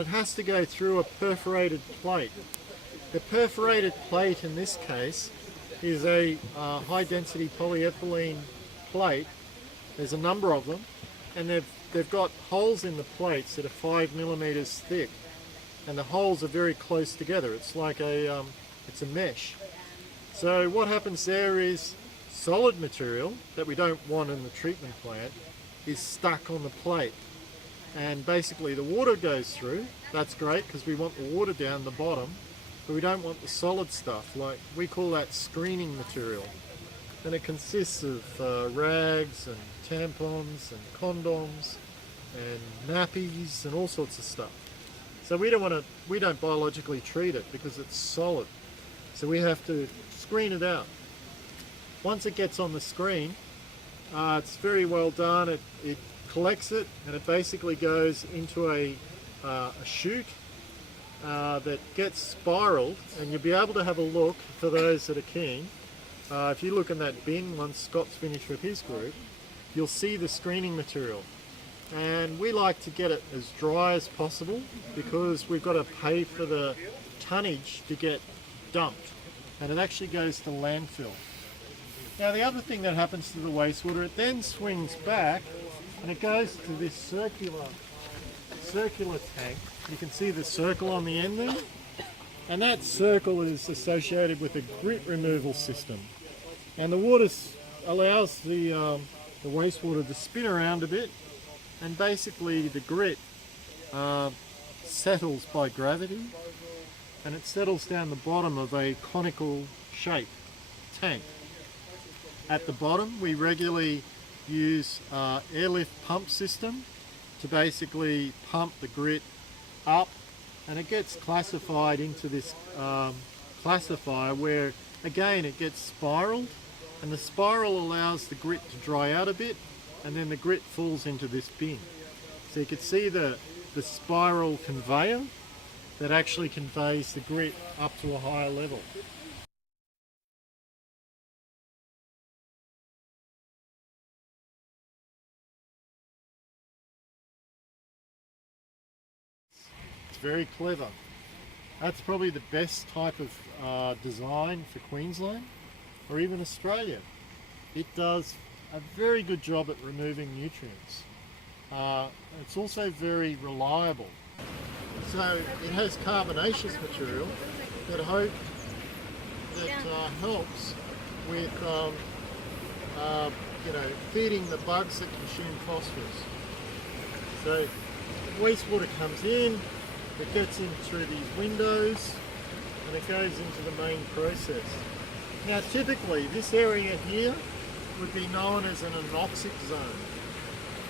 It has to go through a perforated plate. The perforated plate in this case is a high density polyethylene plate. There's a number of them, and they've got holes in the plates that are 5 millimeters thick, and the holes are very close together. It's like it's a mesh. So what happens there is solid material that we don't want in the treatment plant is stuck on the plate. And basically the water goes through. That's great because we want the water down the bottom, but we don't want the solid stuff. Like, we call that screening material. And it consists of rags and tampons and condoms and nappies and all sorts of stuff. So we don't biologically treat it because it's solid. So we have to screen it out. Once it gets on the screen, it's very well done. It collects it, and it basically goes into a chute that gets spiraled, and you'll be able to have a look for those that are keen. If you look in that bin once Scott's finished with his group, you'll see the screening material. And we like to get it as dry as possible because we've got to pay for the tonnage to get dumped, and it actually goes to landfill. Now the other thing that happens to the wastewater, it then swings back and it goes to this circular tank. You can see the circle on the end there, and that circle is associated with a grit removal system, and the water allows the wastewater to spin around a bit, and basically the grit settles by gravity, and it settles down the bottom of a conical shaped tank. At the bottom we regularly use airlift pump system to basically pump the grit up, and it gets classified into this classifier where again it gets spiraled, and the spiral allows the grit to dry out a bit, and then the grit falls into this bin. So you can see the spiral conveyor that actually conveys the grit up to a higher level. Very clever. That's probably the best type of design for Queensland or even Australia. It does a very good job at removing nutrients. It's also very reliable. So it has carbonaceous material that helps with feeding the bugs that consume phosphorus. So wastewater comes in, it gets in through these windows, and it goes into the main process. Now typically this area here would be known as an anoxic zone,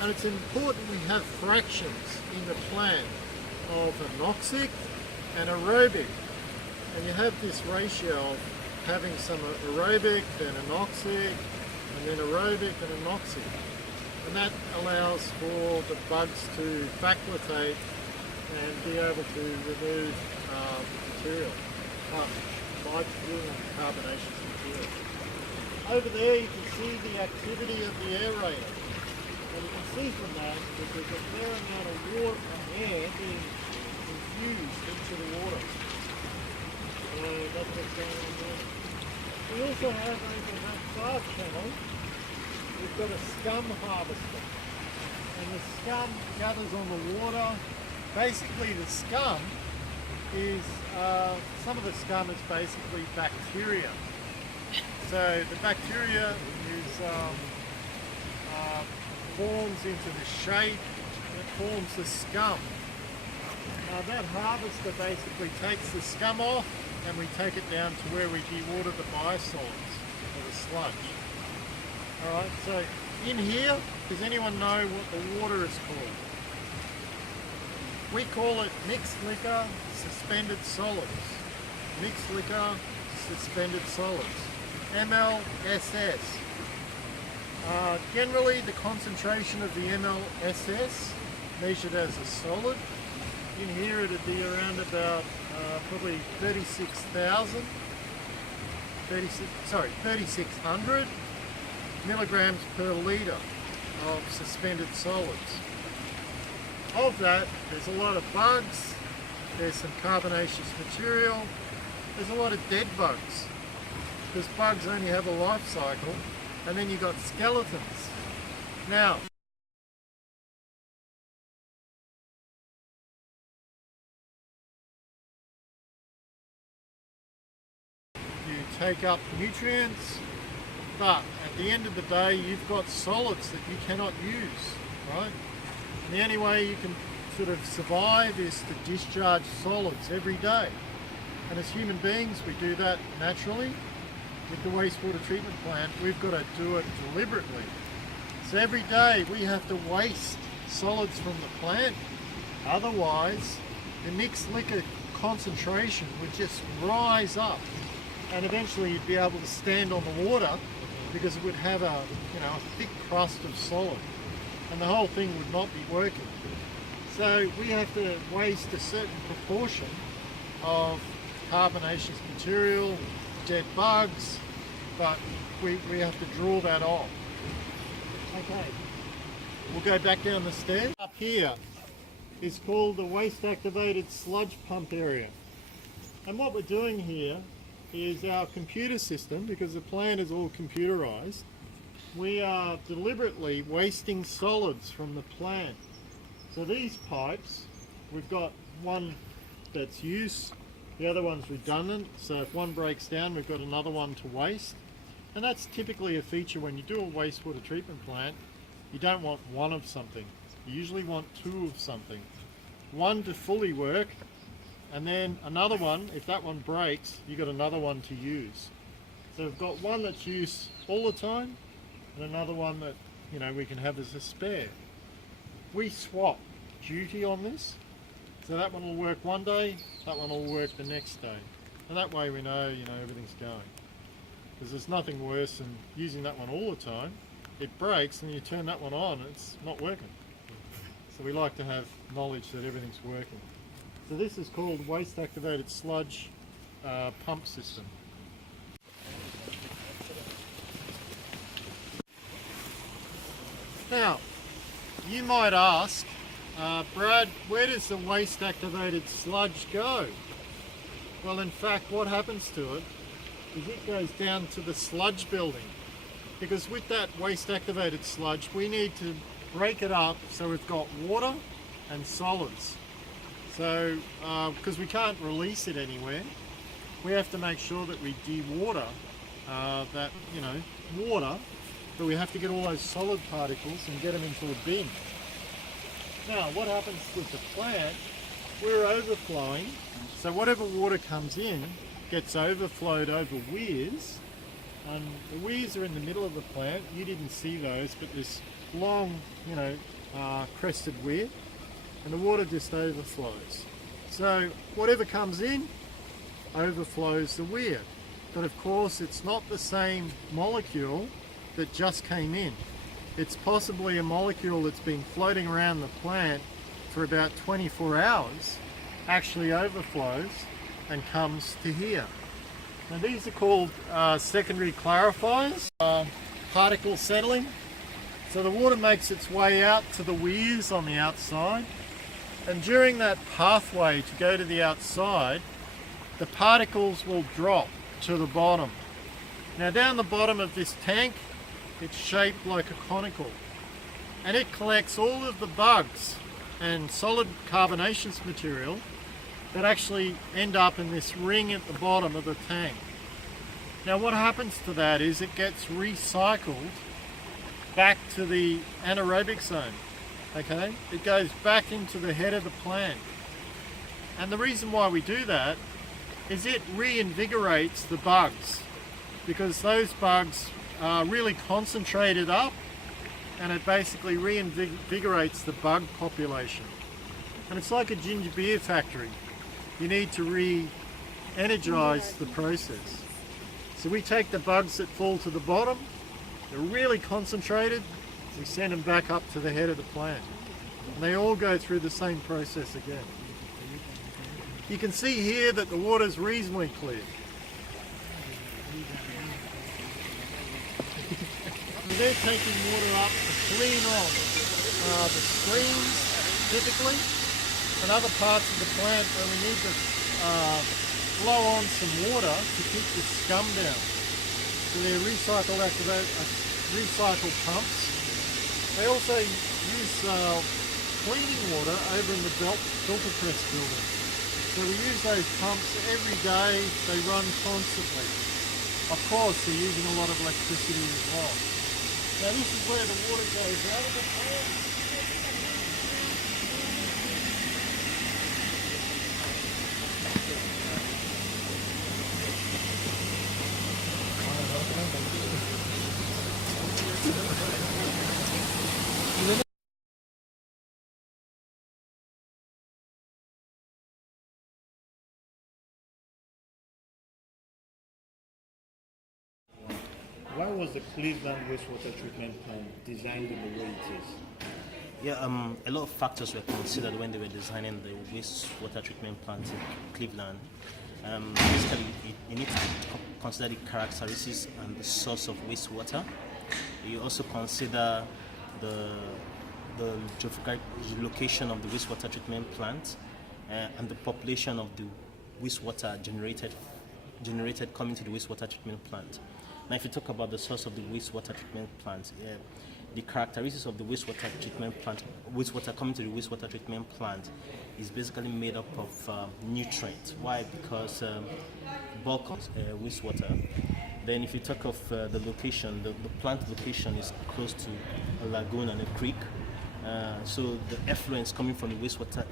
and it's important we have fractions in the plant of anoxic and aerobic, and you have this ratio of having some aerobic, then anoxic, and then aerobic and anoxic, and that allows for the bugs to facilitate and be able to remove material, nitrogen and carbonaceous material. Over there you can see the activity of the aerator, and you can see from that that there's a fair amount of water and air being infused into the water. So that's what's going on there. We also have over that side channel, we've got a scum harvester, and the scum gathers on the water. Basically the scum is, some of the scum is basically bacteria. So the bacteria forms into the shape, it forms the scum. Now that harvester basically takes the scum off, and we take it down to where we dewater the biosolids, or the sludge. Alright, so in here, does anyone know what the water is called? We call it mixed liquor suspended solids. Mixed liquor suspended solids. MLSS. Generally the concentration of the MLSS measured as a solid, in here it would be around about probably 3,600 milligrams per litre of suspended solids. of that, there's a lot of bugs, there's some carbonaceous material, there's a lot of dead bugs, because bugs only have a life cycle, and then you've got skeletons. Now, you take up nutrients, but at the end of the day, you've got solids that you cannot use, right? And the only way you can sort of survive is to discharge solids every day. And as human beings, we do that naturally. With the wastewater treatment plant, we've got to do it deliberately. So every day we have to waste solids from the plant. Otherwise, the mixed liquor concentration would just rise up, and eventually you'd be able to stand on the water because it would have a thick crust of solid, and the whole thing would not be working. So we have to waste a certain proportion of carbonaceous material, dead bugs, but we have to draw that off. Okay, we'll go back down the stairs. Up here is called the waste activated sludge pump area. And what we're doing here is our computer system, because the plant is all computerized, we are deliberately wasting solids from the plant. So these pipes, we've got one that's use, the other one's redundant, so if one breaks down we've got another one to waste. And that's typically a feature when you do a wastewater treatment plant. You don't want one of something, you usually want two of something. One to fully work, and then another one, if that one breaks, you've got another one to use. So we've got one that's used all the time, and another one that we can have as a spare. We swap duty on this, so that one will work one day, that one will work the next day, and that way we know everything's going. Because there's nothing worse than using that one all the time. It breaks and you turn that one on, it's not working. So we like to have knowledge that everything's working. So this is called waste activated sludge pump system. Now, you might ask, Brad, where does the waste activated sludge go? Well, in fact, what happens to it is it goes down to the sludge building, because with that waste activated sludge we need to break it up so we've got water and solids. So because we can't release it anywhere, we have to make sure that we de-water that water, but we have to get all those solid particles and get them into a bin. Now what happens with the plant, we're overflowing, so whatever water comes in gets overflowed over weirs, and the weirs are in the middle of the plant. You didn't see those, but this long crested weir, and the water just overflows. So whatever comes in overflows the weir, but of course it's not the same molecule that just came in. It's possibly a molecule that's been floating around the plant for about 24 hours, actually overflows and comes to here. Now these are called secondary clarifiers, particle settling. So the water makes its way out to the weirs on the outside, and during that pathway to go to the outside, the particles will drop to the bottom. Now down the bottom of this tank, it's shaped like a conical, and it collects all of the bugs and solid carbonaceous material that actually end up in this ring at the bottom of the tank. Now what happens to that is it gets recycled back to the anaerobic zone. Okay, it goes back into the head of the plant, and the reason why we do that is it reinvigorates the bugs, because those bugs are really concentrated up, and it basically reinvigorates the bug population. And it's like a ginger beer factory. You need to re-energize the process. So we take the bugs that fall to the bottom, they're really concentrated, we send them back up to the head of the plant. And they all go through the same process again. You can see here that the water's reasonably clear. They're taking water up to clean off the screens typically, and other parts of the plant where we need to blow on some water to keep the scum down. So they're recycle pumps. They also use cleaning water over in the filter press building. So we use those pumps every day, they run constantly. Of course, they're using a lot of electricity as well. Now this is where the water goes out of the plant. Why was the Cleveland wastewater treatment plant designed in the way it is? Yeah, a lot of factors were considered when they were designing the wastewater treatment plant in Cleveland. Basically, you need to consider the characteristics and the source of wastewater. You also consider the geographical location of the wastewater treatment plant and the population of the wastewater generated coming to the wastewater treatment plant. Now, if you talk about the source of the wastewater treatment plant, the characteristics of the wastewater coming to the wastewater treatment plant is basically made up of nutrients. Why? Because bulk of wastewater. Then, if you talk of the location, the plant location is close to a lagoon and a creek, so the effluents coming from the wastewater.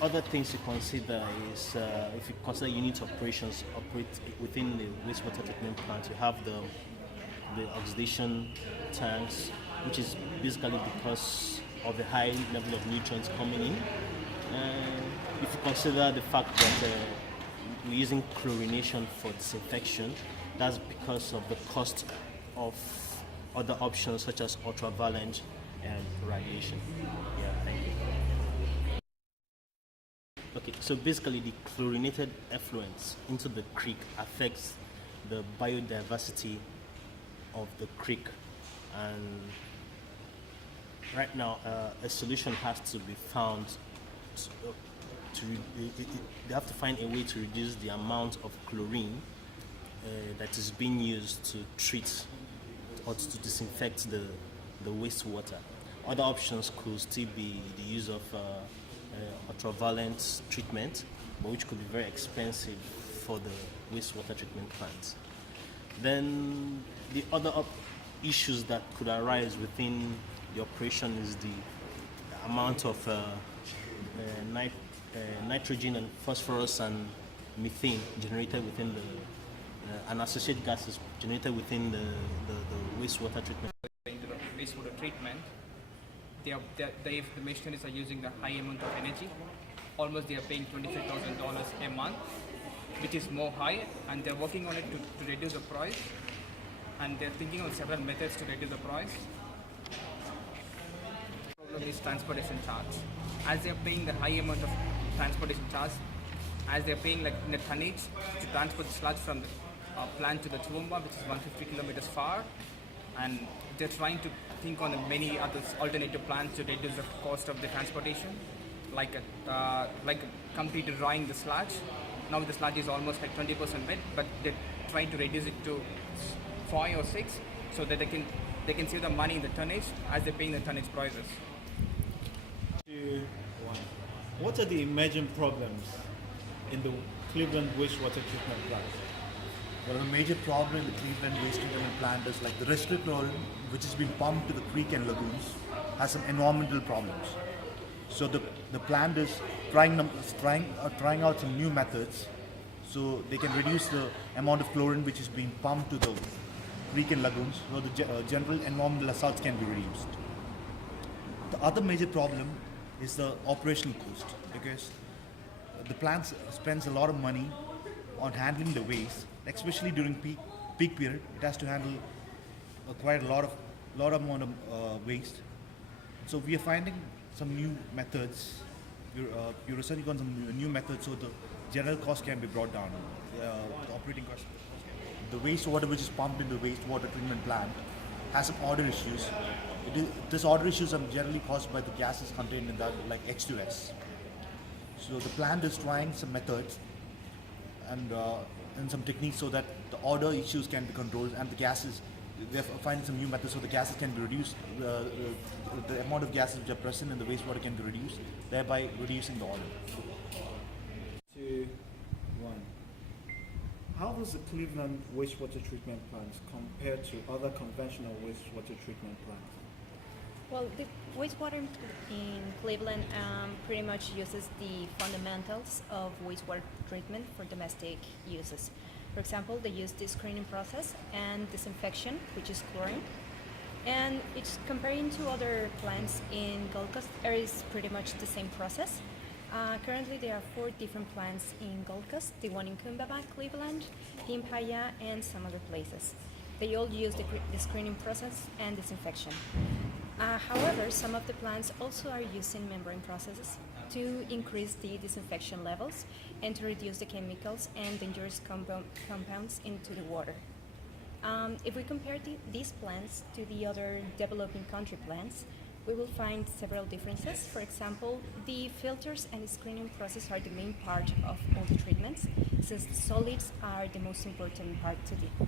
Other things to consider is if you consider unit operations operate within the wastewater treatment plant, you have the oxidation tanks, which is basically because of the high level of nutrients coming in. If you consider the fact that we're using chlorination for disinfection, that's because of the cost of other options such as ultraviolet and radiation. Yeah, thank you. Okay, so basically the chlorinated effluents into the creek affects the biodiversity of the creek, and right now a solution has to be found they have to find a way to reduce the amount of chlorine that is being used to treat or to disinfect the wastewater. Other options could still be the use of ultraviolet treatment, but which could be very expensive for the wastewater treatment plants. Then the other issues that could arise within the operation is the amount of nitrogen and phosphorus and methane generated within and associated gases generated within the wastewater treatment. Into the wastewater treatment, the machineries are using the high amount of energy. Almost they are paying $25,000 a month, which is more high, and they're working on it to reduce the price, and they're thinking of several methods to reduce the price. The problem is transportation charge. As they're paying the high amount of transportation charge, as they're paying like in the tonnage to transport the sludge from the plant to the Toowoomba, which is 150 kilometers far, and they're trying to think on the many other alternative plans to reduce the cost of the transportation, like a company drying the sludge. Now the sludge is almost like 20% wet, but they're trying to reduce it to 5 or 6, so that they can save the money in the tonnage as they're paying the tonnage prices. What are the emerging problems in the Cleveland wastewater treatment plant? Well, the major problem in the Cleveland waste treatment plant is like the residual which is being pumped to the creek and lagoons has some environmental problems. So the plant is trying out some new methods so they can reduce the amount of chlorine which is being pumped to the creek and lagoons, so the general environmental assaults can be reduced. The other major problem is the operational cost, because the plant spends a lot of money on handling the waste, especially during peak period. It has to handle quite a lot amount of waste. So we are finding some new methods. We're researching on some new methods so the general cost can be brought down. The operating cost. The wastewater which is pumped in the wastewater treatment plant has some odor issues. This odor issues are generally caused by the gases contained in that, like H2S. So the plant is trying some methods and some techniques so that the odor issues can be controlled and the gases, they're finding some new methods so the gases can be reduced, the amount of gases which are present in the wastewater can be reduced, thereby reducing the odor. 2, 1. How does the Cleveland wastewater treatment plant compare to other conventional wastewater treatment plants? Well, the wastewater in Cleveland pretty much uses the fundamentals of wastewater treatment for domestic uses. For example, they use the screening process and disinfection, which is chlorine. And it's comparing to other plants in Gold Coast area is pretty much the same process. Currently, there are 4 different plants in Gold Coast, the one in Kumbaba, Cleveland, Pimpaya, and some other places. They all use the screening process and disinfection. However, some of the plants also are using membrane processes to increase the disinfection levels and to reduce the chemicals and dangerous compounds into the water. If we compare these plants to the other developing country plants, we will find several differences. For example, the filters and the screening process are the main part of all the treatments, since the solids are the most important part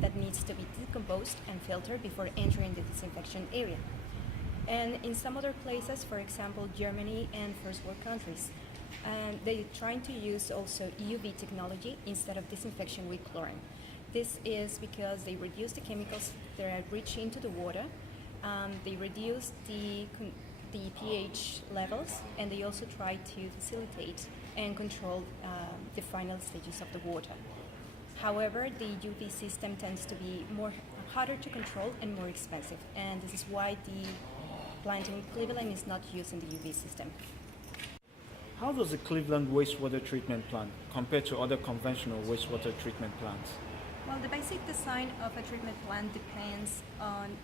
that needs to be decomposed and filtered before entering the disinfection area. And in some other places, for example, Germany and first world countries, they're trying to use also UV technology instead of disinfection with chlorine. This is because they reduce the chemicals that are rich into the water, they reduce the pH levels, and they also try to facilitate and control the final stages of the water. However, the UV system tends to be harder to control and more expensive, and this is why the plant in Cleveland is not using the UV system. How does the Cleveland wastewater treatment plant compare to other conventional wastewater treatment plants? Well, the basic design of a treatment plant depends on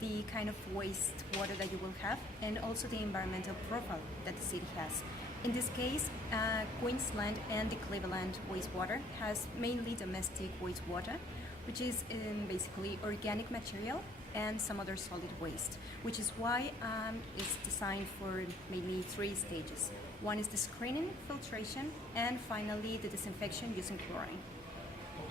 the kind of wastewater that you will have and also the environmental profile that the city has. In this case, Queensland and the Cleveland wastewater has mainly domestic wastewater, which is basically organic material and some other solid waste, which is why it's designed for mainly 3 stages. One is the screening, filtration, and finally the disinfection using chlorine.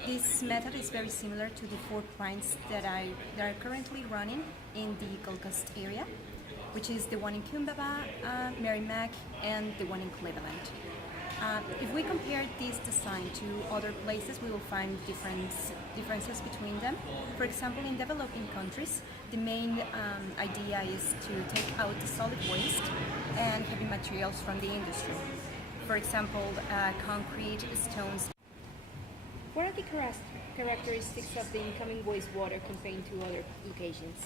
This method is very similar to the 4 plants that are currently running in the Gold Coast area, which is the one in Kumbaba, Merrimack, and the one in Cleveland. If we compare this design to other places, we will find differences between them. For example, in developing countries, the main idea is to take out the solid waste and heavy materials from the industry. For example, concrete, stones. What are the characteristics of the incoming wastewater compared to other locations?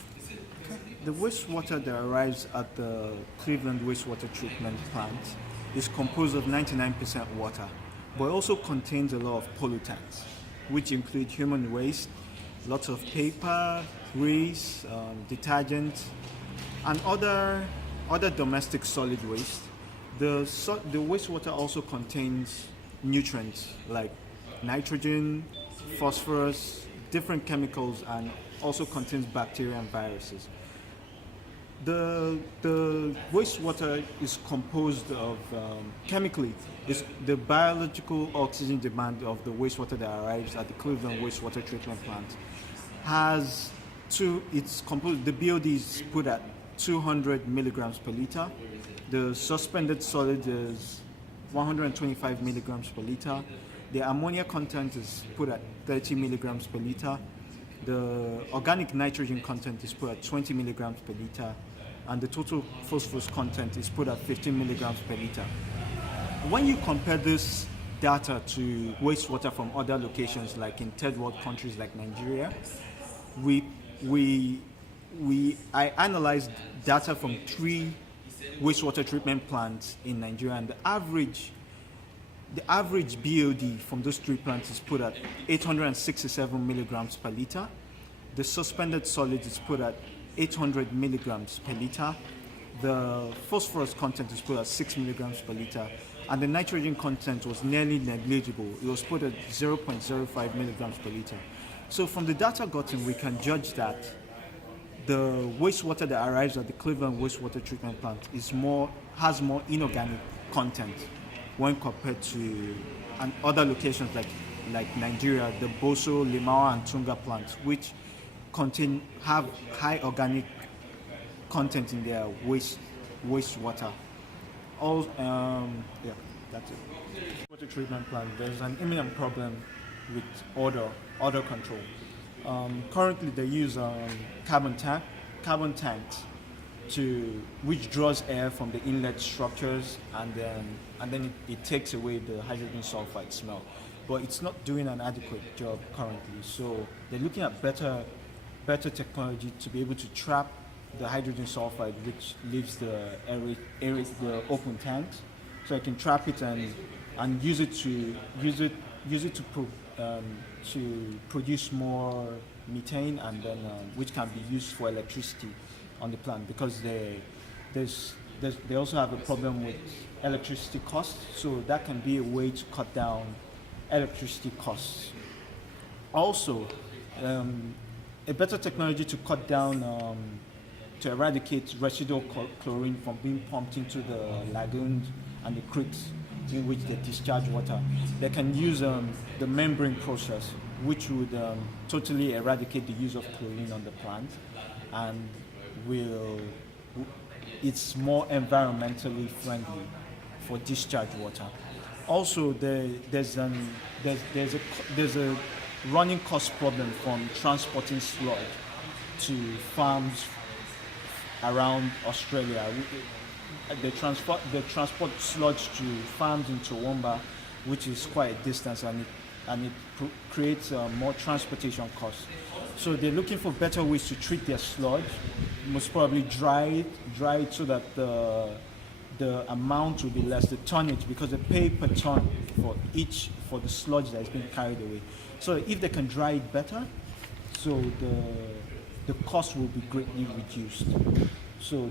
The wastewater that arrives at the Cleveland wastewater treatment plant is composed of 99% water, but also contains a lot of pollutants, which include human waste, lots of paper, grease, detergent, and other domestic solid waste. The wastewater also contains nutrients like nitrogen, phosphorus, different chemicals, and also contains bacteria and viruses. The wastewater is composed of chemically, is the biological oxygen demand of the wastewater that arrives at the Cleveland wastewater treatment plant has it's composed, the BOD is put at 200 milligrams per liter. The suspended solid is 125 milligrams per liter. The ammonia content is put at 30 milligrams per liter. The organic nitrogen content is put at 20 milligrams per liter. And the total phosphorus content is put at 15 milligrams per liter. When you compare this data to wastewater from other locations, like in third world countries like Nigeria, I analyzed data from 3 wastewater treatment plants in Nigeria, and the average BOD from those 3 plants is put at 867 milligrams per liter. The suspended solid is put at 800 milligrams per liter. The phosphorus content is put at 6 milligrams per liter. And the nitrogen content was nearly negligible. It was put at 0.05 milligrams per liter. So from the data gotten, we can judge that the wastewater that arrives at the Cleveland wastewater treatment plant has more inorganic content when compared to other locations like Nigeria, the Boso, Limawa, and Tunga plants, which have high organic content in their wastewater. That's it. Water treatment plant. There's an imminent problem with odor control. Currently, they use carbon tanks which draws air from the inlet structures, and then it takes away the hydrogen sulfide smell. But it's not doing an adequate job currently. So they're looking at better technology to be able to trap the hydrogen sulfide, which leaves the open tanks, so I can trap it and use it to produce more methane, and then which can be used for electricity on the plant, because they also have a problem with electricity costs, so that can be a way to cut down electricity costs. Also, a better technology to cut down to eradicate residual chlorine from being pumped into the lagoons and the creeks in which they discharge water. They can use the membrane process, which would totally eradicate the use of chlorine on the plant, and it's more environmentally friendly for discharge water. Also, there's a running cost problem from transporting sludge to farms around Australia. They transport sludge to farms in Toowoomba, which is quite a distance, and it creates more transportation costs. So they're looking for better ways to treat their sludge, most probably dry it so that the amount will be less, the tonnage, because they pay per ton for the sludge that is being carried away. So if they can dry it better, so the cost will be greatly reduced. So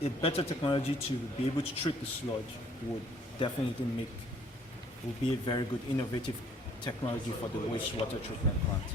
a better technology to be able to treat the sludge would definitely be a very good innovative technology for the wastewater treatment plant.